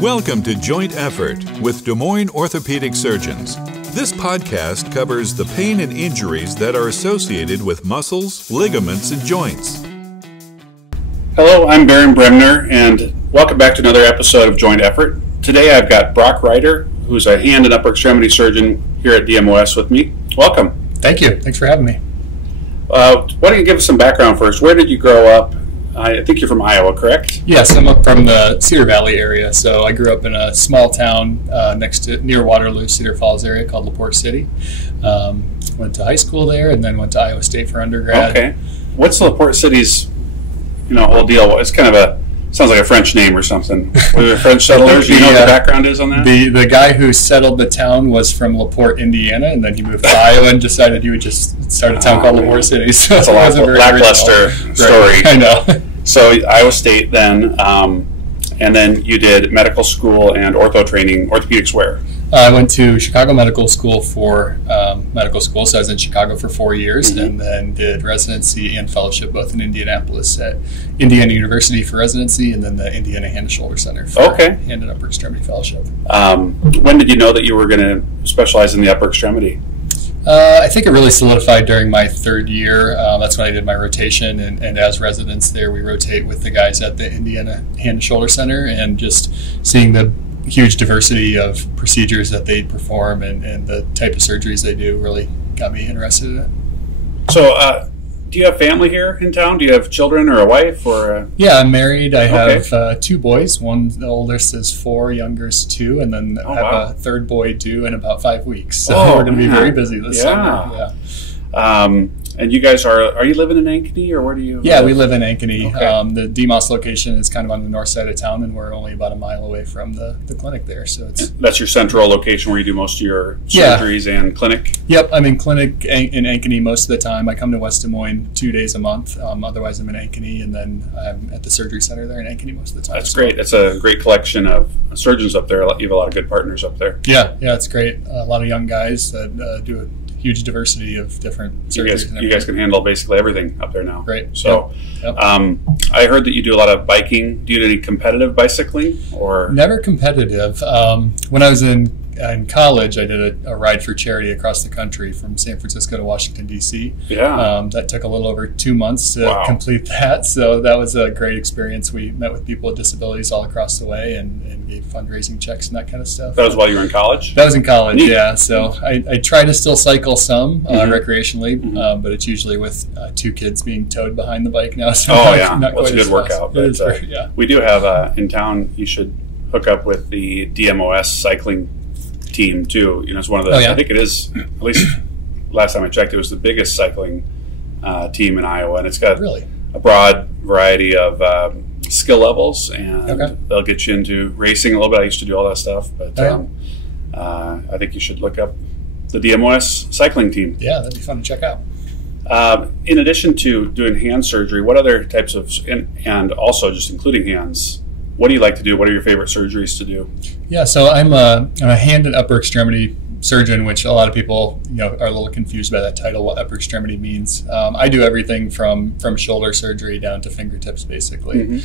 Welcome to Joint Effort with Des Moines Orthopedic Surgeons. This podcast covers the pain and injuries that are associated with muscles, ligaments, and joints. Hello, I'm Baron Bremner, and welcome back to another episode of Joint Effort. Today I've got Brock Reiter, who's a hand and upper extremity surgeon here at DMOS with me. Welcome. Thank you. Thanks for having me. Why don't you give us some background first? Where did you grow up? I think you're from Iowa, correct? Yes, I'm up from the Cedar Valley area. So I grew up in a small town near Waterloo, Cedar Falls area called LaPorte City. Went to high school there and then went to Iowa State for undergrad. Okay. What's LaPorte City's, whole deal? It's kind of sounds like a French name or something. Were there French settlers? Do you know what the background is on that? The guy who settled the town was from LaPorte, Indiana, and then he moved to Iowa and decided he would just start a town called LaPorte City. So that's a lackluster story. Right. I know. So Iowa State then, and then you did medical school and ortho training. Orthopedics where? I went to Chicago Medical School for medical school, so I was in Chicago for 4 years, and then did residency and fellowship both in Indianapolis at Indiana University for residency, and then the Indiana Hand and Shoulder Center for hand and upper extremity fellowship. When did you know that you were going to specialize in the upper extremity? I think it really solidified during my third year. That's when I did my rotation, and as residents there, we rotate with the guys at the Indiana Hand and Shoulder Center, and just seeing the huge diversity of procedures that they perform and the type of surgeries they do really got me interested in it. So, do you have family here in town? Do you have children or a wife? Yeah, I'm married. I have 2 boys. One, the oldest is 4, youngest is 2, and then I have a third boy due in about 5 weeks. So we're going to be very busy this summer. Yeah. And you guys are you living in Ankeny, or where do you live? Yeah, we live in Ankeny. The DMOS location is kind of on the north side of town, and we're only about a mile away from the clinic there. So that's your central location where you do most of your surgeries and clinic? Yep, I'm in clinic in Ankeny most of the time. I come to West Des Moines 2 days a month. Otherwise, I'm in Ankeny, and then I'm at the surgery center there in Ankeny most of the time. That's great. It's a great collection of surgeons up there. You have a lot of good partners up there. Yeah, it's great. A lot of young guys that do a huge diversity of different surgeries. You guys can handle basically everything up there now. Right. So, I heard that you do a lot of biking. Do you do any competitive bicycling or? Never competitive. When I was in college, I did a ride for charity across the country from San Francisco to Washington, D.C. Yeah. That took a little over 2 months to complete that. So that was a great experience. We met with people with disabilities all across the way and gave fundraising checks and that kind of stuff. That was while you were in college? That was in college, yeah. So I try to still cycle some recreationally, but it's usually with 2 kids being towed behind the bike now. So it's a good workout. But, we do have in town, you should hook up with the DMOS cycling team too. It's one of the I think it is, at least last time I checked, it was the biggest cycling team in Iowa, and it's got a broad variety of skill levels, and they'll get you into racing a little bit. I used to do all that stuff, but I think you should look up the DMOS cycling team. Yeah, that'd be fun to check out. In addition to doing hand surgery, what other types of, and also just including hands, what do you like to do? What are your favorite surgeries to do? Yeah, so I'm a hand and upper extremity surgeon, which a lot of people are a little confused by that title, what upper extremity means. I do everything from shoulder surgery down to fingertips, basically.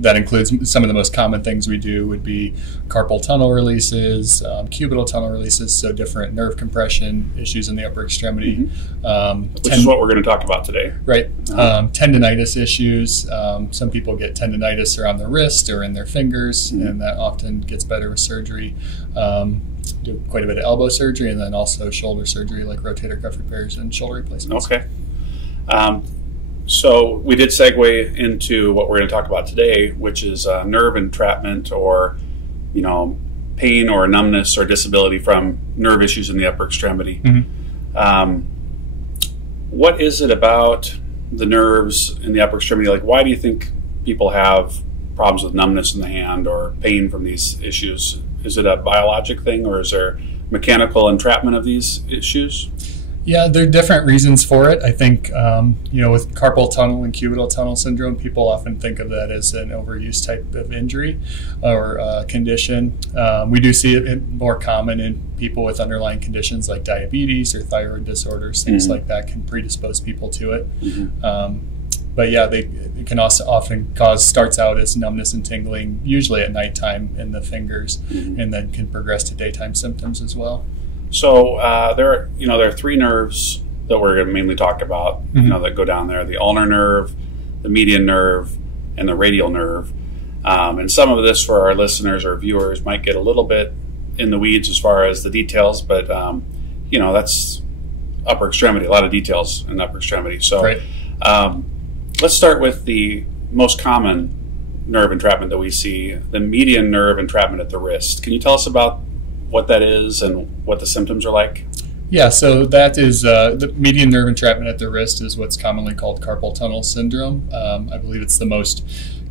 That includes some of the most common things we do would be carpal tunnel releases, cubital tunnel releases, so different nerve compression issues in the upper extremity. Which is what we're going to talk about today. Right. Tendonitis issues. Some people get tendonitis around their wrist or in their fingers, and that often gets better with surgery. Do quite a bit of elbow surgery, and then also shoulder surgery like rotator cuff repairs and shoulder replacements. Okay. So we did segue into what we're going to talk about today, which is nerve entrapment, or pain or numbness or disability from nerve issues in the upper extremity. What is it about the nerves in the upper extremity? Like, why do you think people have problems with numbness in the hand or pain from these issues? Is it a biologic thing, or is there mechanical entrapment of these issues? Yeah, there are different reasons for it. I think, with carpal tunnel and cubital tunnel syndrome, people often think of that as an overuse type of injury or condition. We do see it more common in people with underlying conditions like diabetes or thyroid disorders. Things like that can predispose people to it. But yeah, it can also often starts out as numbness and tingling, usually at nighttime in the fingers, and then can progress to daytime symptoms as well. So there are three nerves that we're going to mainly talk about, that go down there: the ulnar nerve, the median nerve, and the radial nerve. And some of this for our listeners or viewers might get a little bit in the weeds as far as the details, but that's upper extremity, a lot of details in upper extremity. So right. Let's start with the most common nerve entrapment that we see, the median nerve entrapment at the wrist. Can you tell us about what that is and what the symptoms are like? Yeah, so that is the median nerve entrapment at the wrist is what's commonly called carpal tunnel syndrome. I believe it's the most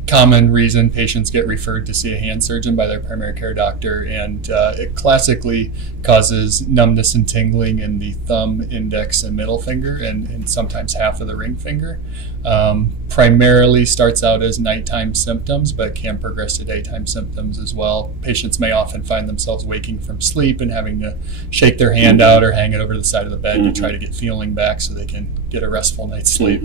common reason patients get referred to see a hand surgeon by their primary care doctor, and it classically causes numbness and tingling in the thumb, index, and middle finger, and sometimes half of the ring finger. Primarily starts out as nighttime symptoms, but can progress to daytime symptoms as well. Patients may often find themselves waking from sleep and having to shake their hand out or hang it over the side of the bed to try to get feeling back so they can get a restful night's sleep.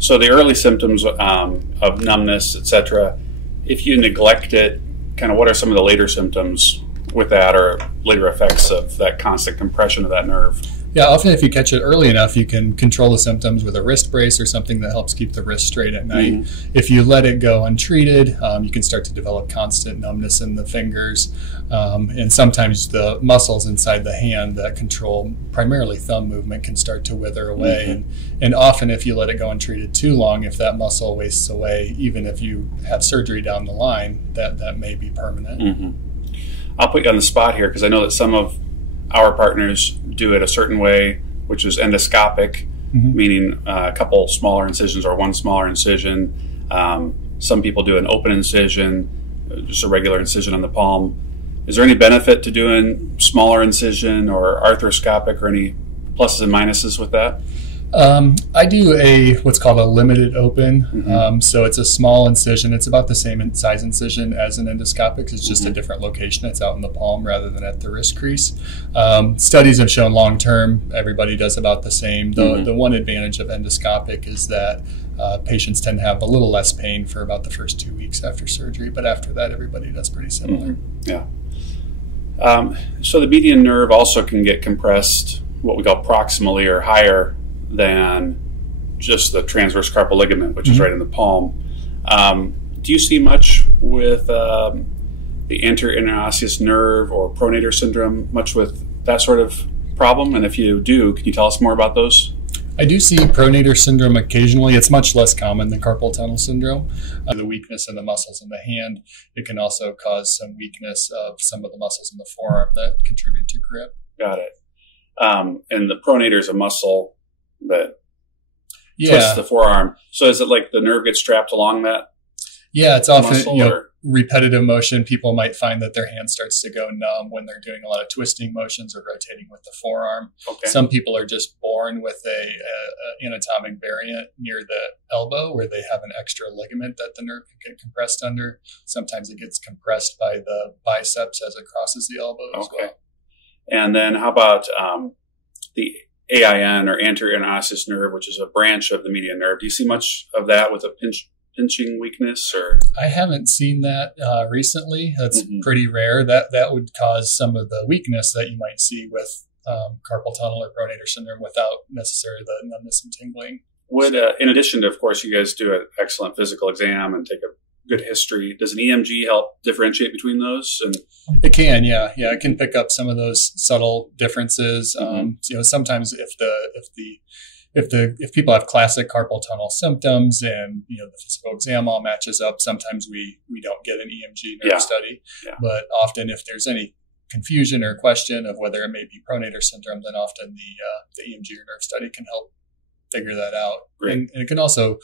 So the early symptoms of numbness, etc., if you neglect it, kind of what are some of the later symptoms with that, or later effects of that constant compression of that nerve? Yeah, often if you catch it early enough, you can control the symptoms with a wrist brace or something that helps keep the wrist straight at night. If you let it go untreated, you can start to develop constant numbness in the fingers, and sometimes the muscles inside the hand that control primarily thumb movement can start to wither away. And often if you let it go untreated too long, if that muscle wastes away, even if you have surgery down the line, that may be permanent. I'll put you on the spot here because I know that some of our partners do it a certain way, which is endoscopic, meaning a couple smaller incisions or one smaller incision. Some people do an open incision, just a regular incision on the palm. Is there any benefit to doing smaller incision or arthroscopic, or any pluses and minuses with that? I do what's called a limited open. So it's a small incision. It's about the same size incision as an endoscopic. It's just a different location. It's out in the palm rather than at the wrist crease. Studies have shown long term, everybody does about the same. The one advantage of endoscopic is that patients tend to have a little less pain for about the first 2 weeks after surgery, but after that, everybody does pretty similar. Yeah. So the median nerve also can get compressed, what we call proximally or higher than just the transverse carpal ligament, which is right in the palm. Do you see much with the anterior interosseous nerve or pronator syndrome, much with that sort of problem? And if you do, can you tell us more about those? I do see pronator syndrome occasionally. It's much less common than carpal tunnel syndrome. The weakness in the muscles in the hand, it can also cause some weakness of some of the muscles in the forearm that contribute to grip. Got it. And the pronator is a muscle that twists the forearm. So is it like the nerve gets trapped along that? Yeah, it's often repetitive motion. People might find that their hand starts to go numb when they're doing a lot of twisting motions or rotating with the forearm. Some people are just born with a anatomic variant near the elbow where they have an extra ligament that the nerve can get compressed under. Sometimes it gets compressed by the biceps as it crosses the elbow as well. And then how about the AIN, or anterior interosseous nerve, which is a branch of the median nerve? Do you see much of that with a pinching weakness? Or I haven't seen that recently. That's pretty rare. That would cause some of the weakness that you might see with carpal tunnel or pronator syndrome without necessarily the numbness and tingling. Would in addition to, of course, you guys do an excellent physical exam and take a good history, does an EMG help differentiate between those? And it can, yeah. It can pick up some of those subtle differences. Sometimes if people have classic carpal tunnel symptoms and the physical exam all matches up, sometimes we don't get an EMG nerve study. But often, if there's any confusion or question of whether it may be pronator syndrome, then often the EMG or nerve study can help figure that out. And it can also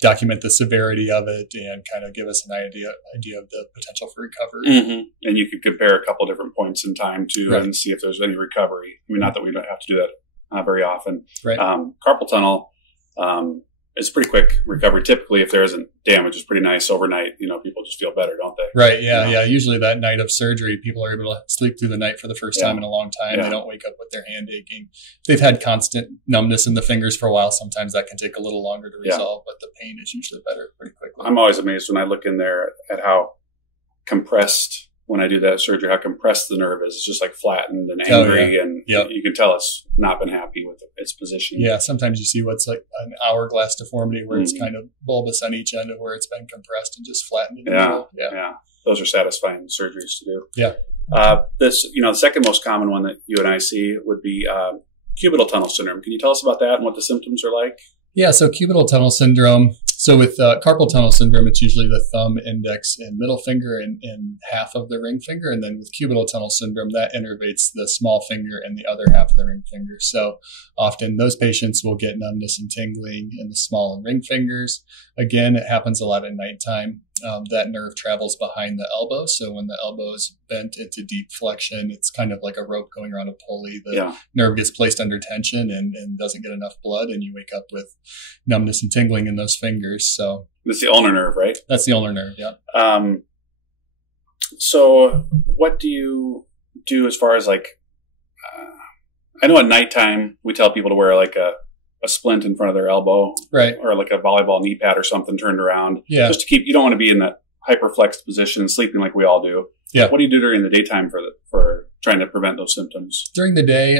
document the severity of it and kind of give us an idea of the potential for recovery. And you could compare a couple different points in time too, and see if there's any recovery. I mean, not that we don't have to do that very often. Carpal tunnel, it's pretty quick recovery. Typically, if there isn't damage, it's pretty nice overnight. You know, people just feel better, don't they? Right. Yeah. Yeah. Usually that night of surgery, people are able to sleep through the night for the first time in a long time. They don't wake up with their hand aching. If they've had constant numbness in the fingers for a while, sometimes that can take a little longer to resolve, but the pain is usually better pretty quickly. I'm always amazed when I look in there at how compressed, when I do that surgery, how compressed the nerve is. It's just like flattened and angry, and you can tell it's not been happy with its position. Yeah, sometimes you see what's like an hourglass deformity where it's kind of bulbous on each end of where it's been compressed and just flattened in the middle. Yeah, those are satisfying surgeries to do. Yeah. The second most common one that you and I see would be cubital tunnel syndrome. Can you tell us about that and what the symptoms are like? Yeah, so cubital tunnel syndrome. So with carpal tunnel syndrome, it's usually the thumb, index, and middle finger and half of the ring finger. And then with cubital tunnel syndrome, that innervates the small finger and the other half of the ring finger. So often those patients will get numbness and tingling in the small and ring fingers. Again, it happens a lot at nighttime. That nerve travels behind the elbow. So when the elbow is bent into deep flexion, it's kind of like a rope going around a pulley. The nerve gets placed under tension and doesn't get enough blood, and you wake up with numbness and tingling in those fingers. So that's the ulnar nerve, right? That's the ulnar nerve, So what do you do as far as like, I know at nighttime we tell people to wear like a splint in front of their elbow, right? Or like a volleyball knee pad or something turned around. Yeah. Just to keep, you don't want to be in that hyperflexed position, sleeping like we all do. Yeah. What do you do during the daytime for trying to prevent those symptoms? During the day,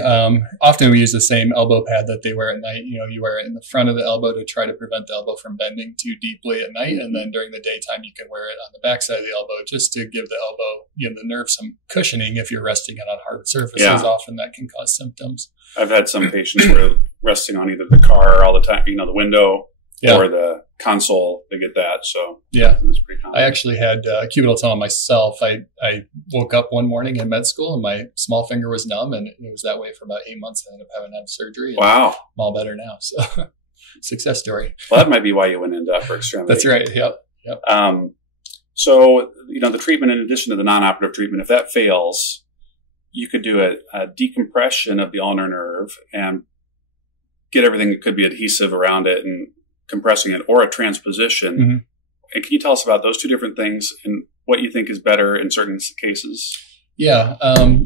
often we use the same elbow pad that they wear at night. You know, you wear it in the front of the elbow to try to prevent the elbow from bending too deeply at night. And then during the daytime, you can wear it on the backside of the elbow just to give the elbow, the nerve some cushioning. If you're resting it on hard surfaces, often that can cause symptoms. I've had some patients who are resting on either the car all the time, the window, or the console, they get that. So that's pretty common. I actually had cubital tunnel myself. I woke up one morning in med school and my small finger was numb, and it was that way for about 8 months. I ended up having to have surgery. Wow. I'm all better now. So success story. Well, that might be why you went into upper extremity. That's right. Yep. So, the treatment, in addition to the non-operative treatment, if that fails, you could do a decompression of the ulnar nerve and get everything that could be adhesive around it and compressing it, or a transposition. Mm-hmm. And can you tell us about those two different things and what you think is better in certain cases? Yeah.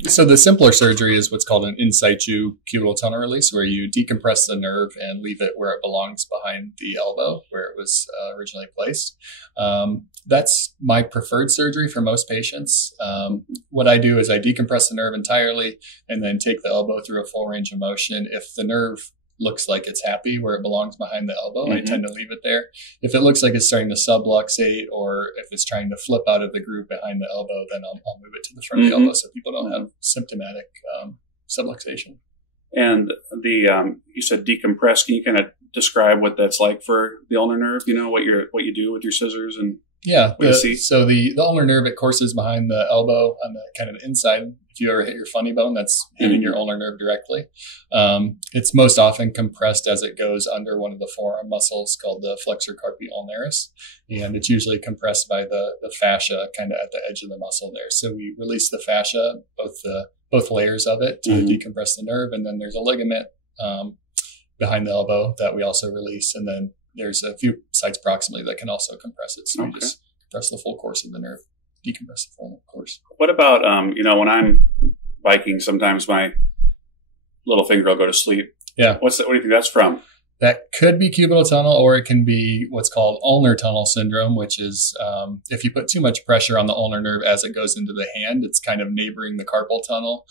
So the simpler surgery is what's called an in situ cubital tunnel release, where you decompress the nerve and leave it where it belongs, behind the elbow, where it was originally placed. That's my preferred surgery for most patients. What I do is I decompress the nerve entirely and then take the elbow through a full range of motion. If the nerve looks like it's happy where it belongs behind the elbow, I tend to leave it there. If it looks like it's starting to subluxate, or if it's trying to flip out of the groove behind the elbow, then I'll move it to the front of the elbow so people don't have symptomatic subluxation. And you said decompress. Can you kind of describe what that's like for the ulnar nerve? What you do with your scissors and so the ulnar nerve, it courses behind the elbow on the kind of inside. If you ever hit your funny bone, that's hitting your ulnar nerve directly. It's most often compressed as it goes under one of the forearm muscles called the flexor carpi ulnaris, and it's usually compressed by the fascia kind of at the edge of the muscle there. So we release the fascia, both layers of it, to decompress the nerve, and then there's a ligament behind the elbow that we also release, and then there's a few sites proximally that can also compress it. So we just compress the full course of the nerve, decompress the full course. What about, when I'm biking, sometimes my little finger will go to sleep. Yeah. What do you think that's from? That could be cubital tunnel, or it can be what's called ulnar tunnel syndrome, which is if you put too much pressure on the ulnar nerve as it goes into the hand, it's kind of neighboring the carpal tunnel,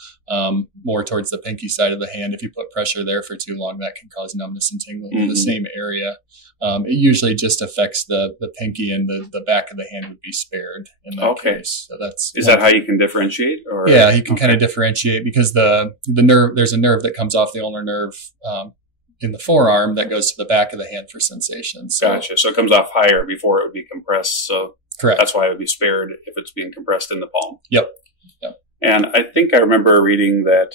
more towards the pinky side of the hand. If you put pressure there for too long, that can cause numbness and tingling in the same area. It usually just affects the pinky, and the back of the hand would be spared in that case. So is that how you can differentiate? Or? Yeah, you can kind of differentiate, because the nerve, there's a nerve that comes off the ulnar nerve in the forearm that goes to the back of the hand for sensation. So, gotcha. So it comes off higher before it would be compressed. So correct. That's why it would be spared if it's being compressed in the palm. Yep. And I think I remember reading that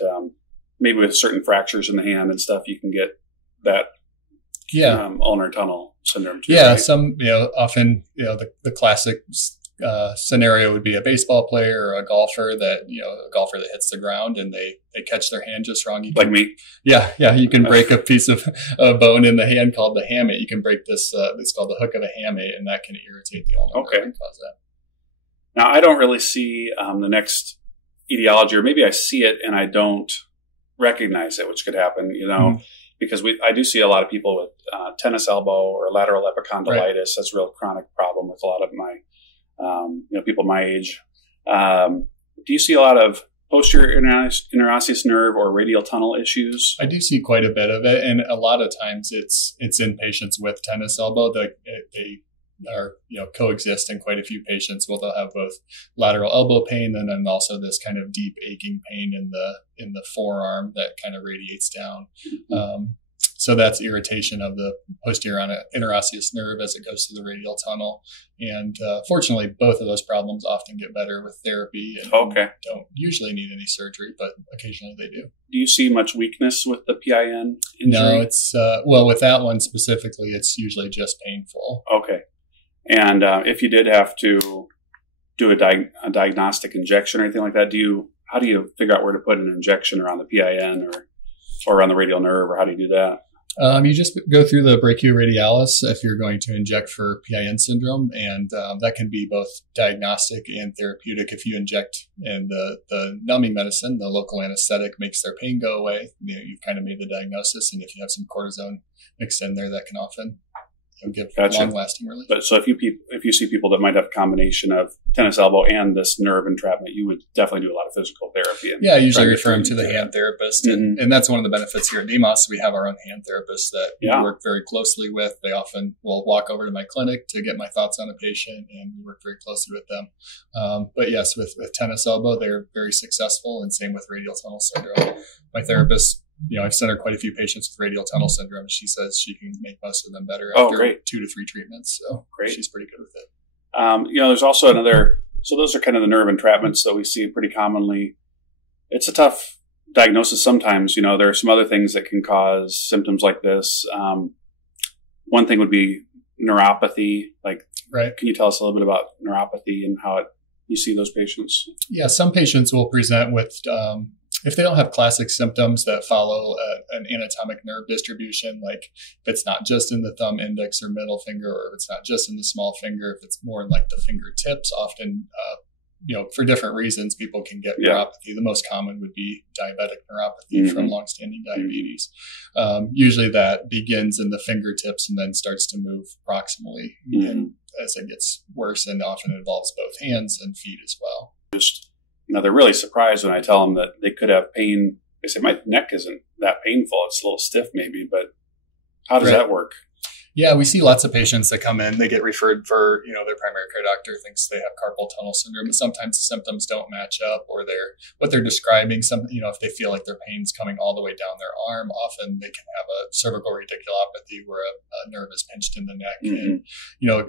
maybe with certain fractures in the hand and stuff, you can get that ulnar tunnel syndrome too. Yeah, right? some, often, the classic scenario would be a baseball player or a golfer that, a golfer that hits the ground and they catch their hand just wrong. Like me? Yeah. You can break a piece of bone in the hand called the hamate. You can break this, it's called the hook of a hamate, and that can irritate the ulnar nerve and cause that. Now, I don't really see the next etiology, or maybe I see it and I don't recognize it, which could happen, because I do see a lot of people with tennis elbow or lateral epicondylitis. Right. That's a real chronic problem with a lot of my people my age. Do you see a lot of posterior interosseous nerve or radial tunnel issues? I do see quite a bit of it, and a lot of times it's in patients with tennis elbow that they are coexist in quite a few patients. Well, they'll have both lateral elbow pain and then also this kind of deep aching pain in the forearm that kind of radiates down. So that's irritation of the posterior interosseous nerve as it goes through the radial tunnel. And fortunately, both of those problems often get better with therapy and don't usually need any surgery, but occasionally they do. Do you see much weakness with the PIN injury? No, it's, with that one specifically, it's usually just painful. Okay. And if you did have to do a diagnostic injection or anything like that, how do you figure out where to put an injection around the PIN or around the radial nerve, or how do you do that? You just go through the brachioradialis if you're going to inject for PIN syndrome, and that can be both diagnostic and therapeutic. If you inject in the numbing medicine, the local anesthetic makes their pain go away. You've kind of made the diagnosis, and if you have some cortisone mixed in there, that can often give long-lasting relief. But so if you see people that might have a combination of tennis elbow and this nerve entrapment, you would definitely do a lot of physical therapy. I usually refer them to the hand therapist, and that's one of the benefits here at DEMOS. We have our own hand therapists that we work very closely with. They often will walk over to my clinic to get my thoughts on a patient, and we work very closely with them. But yes, with tennis elbow, they're very successful, and same with radial tunnel syndrome. My therapist, I've sent her quite a few patients with radial tunnel syndrome. She says she can make most of them better after 2 to 3 treatments. So she's pretty good with it. There's also so those are kind of the nerve entrapments that we see pretty commonly. It's a tough diagnosis sometimes. There are some other things that can cause symptoms like this. One thing would be neuropathy. Can you tell us a little bit about neuropathy and how you see those patients? Yeah, some patients will present with if they don't have classic symptoms that follow an anatomic nerve distribution, like if it's not just in the thumb, index, or middle finger, or if it's not just in the small finger, if it's more like the fingertips, often, for different reasons, people can get neuropathy. The most common would be diabetic neuropathy from longstanding diabetes. Usually that begins in the fingertips and then starts to move proximally and as it gets worse, and often involves both hands and feet as well. They're really surprised when I tell them that they could have pain. They say, my neck isn't that painful. It's a little stiff maybe, but how does that work? Yeah, we see lots of patients that come in, they get referred for, their primary care doctor thinks they have carpal tunnel syndrome, but sometimes the symptoms don't match up, or what they're describing, if they feel like their pain's coming all the way down their arm, often they can have a cervical radiculopathy where a nerve is pinched in the neck. And, a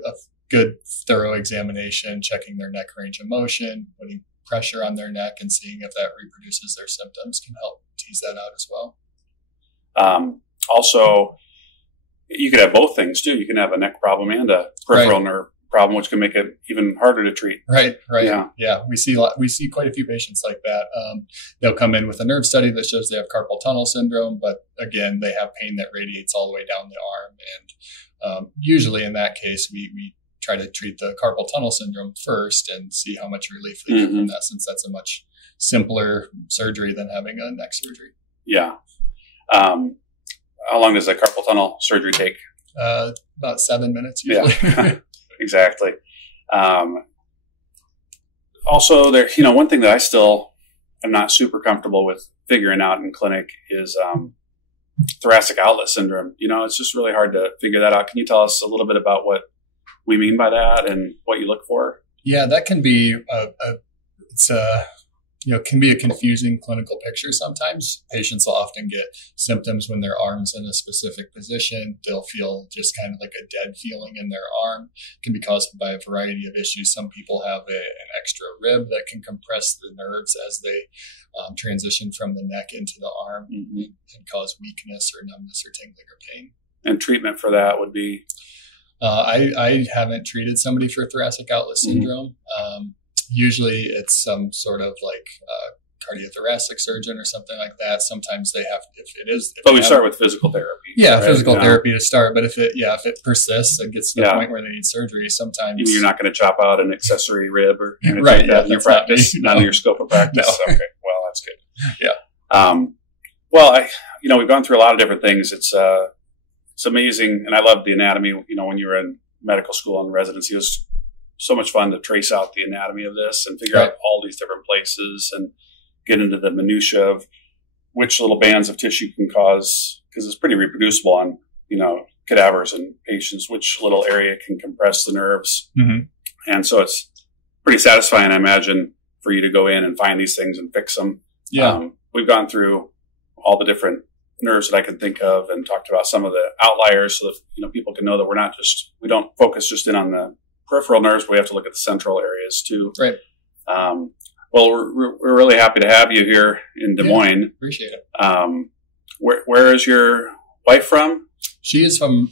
good thorough examination, checking their neck range of motion, putting pressure on their neck and seeing if that reproduces their symptoms can help tease that out as well. Also, you could have both things too. You can have a neck problem and a peripheral nerve problem, which can make it even harder to treat. Right. Yeah. We see quite a few patients like that. They'll come in with a nerve study that shows they have carpal tunnel syndrome, but again, they have pain that radiates all the way down the arm. And usually in that case, we try to treat the carpal tunnel syndrome first and see how much relief they get from that, since that's a much simpler surgery than having a neck surgery. Yeah. How long does a carpal tunnel surgery take? About 7 minutes usually. Yeah, exactly. Also, one thing that I still am not super comfortable with figuring out in clinic is thoracic outlet syndrome. It's just really hard to figure that out. Can you tell us a little bit about what we mean by that and what you look for? Yeah, that can be can be a confusing clinical picture sometimes. Patients will often get symptoms when their arm's in a specific position. They'll feel just kind of like a dead feeling in their arm. It can be caused by a variety of issues. Some people have an extra rib that can compress the nerves as they transition from the neck into the arm and cause weakness or numbness or tingling or pain. And treatment for that would be? I haven't treated somebody for thoracic outlet syndrome. Usually it's some sort of like cardiothoracic surgeon or something like that. Sometimes they have, but we start with physical therapy. Yeah, right? Physical therapy to start. But if it persists and gets to the point where they need surgery, sometimes you're not going to chop out an accessory rib or anything like that in your practice, not in your scope of practice. No. Okay, well, that's good. Yeah. Well, we've gone through a lot of different things. It's amazing, and I love the anatomy. When you were in medical school and residency, it was so much fun to trace out the anatomy of this and figure out all these different places and get into the minutia of which little bands of tissue can cause, because it's pretty reproducible on, cadavers and patients, which little area can compress the nerves. And so it's pretty satisfying, I imagine, for you to go in and find these things and fix them. Yeah. We've gone through all the different nerves that I can think of and talked about some of the outliers so that, people can know that we don't focus just in on the peripheral nerves, but we have to look at the central areas too. Right. Well, we're really happy to have you here in Des Moines. Appreciate it. Where is your wife from? She is from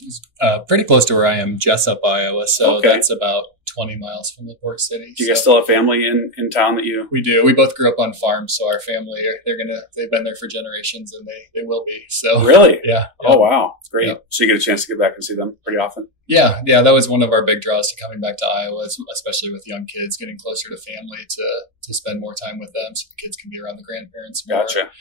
pretty close to where I am, Jessup, Iowa. So that's about 20 miles from the port city. Do you guys still have family in town that you? We do. We both grew up on farms, so our family they've been there for generations, and they will be. So really, yeah. Oh wow, great. Yep. So you get a chance to get back and see them pretty often. Yeah. That was one of our big draws to coming back to Iowa, especially with young kids, getting closer to family to spend more time with them, so the kids can be around the grandparents more. Gotcha.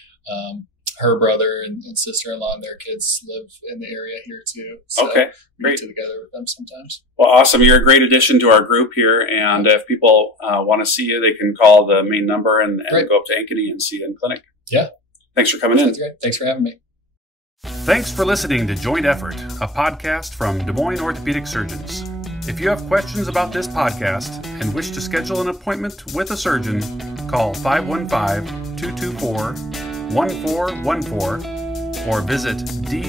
Her brother and sister-in-law and their kids live in the area here too. So great. We get together with them sometimes. Well, awesome. You're a great addition to our group here. And if people want to see you, they can call the main number and go up to Ankeny and see you in clinic. Yeah. Thanks for coming in. That's great. Thanks for having me. Thanks for listening to Joint Effort, a podcast from Des Moines Orthopedic Surgeons. If you have questions about this podcast and wish to schedule an appointment with a surgeon, call 515-224-1414 or visit dmos.com.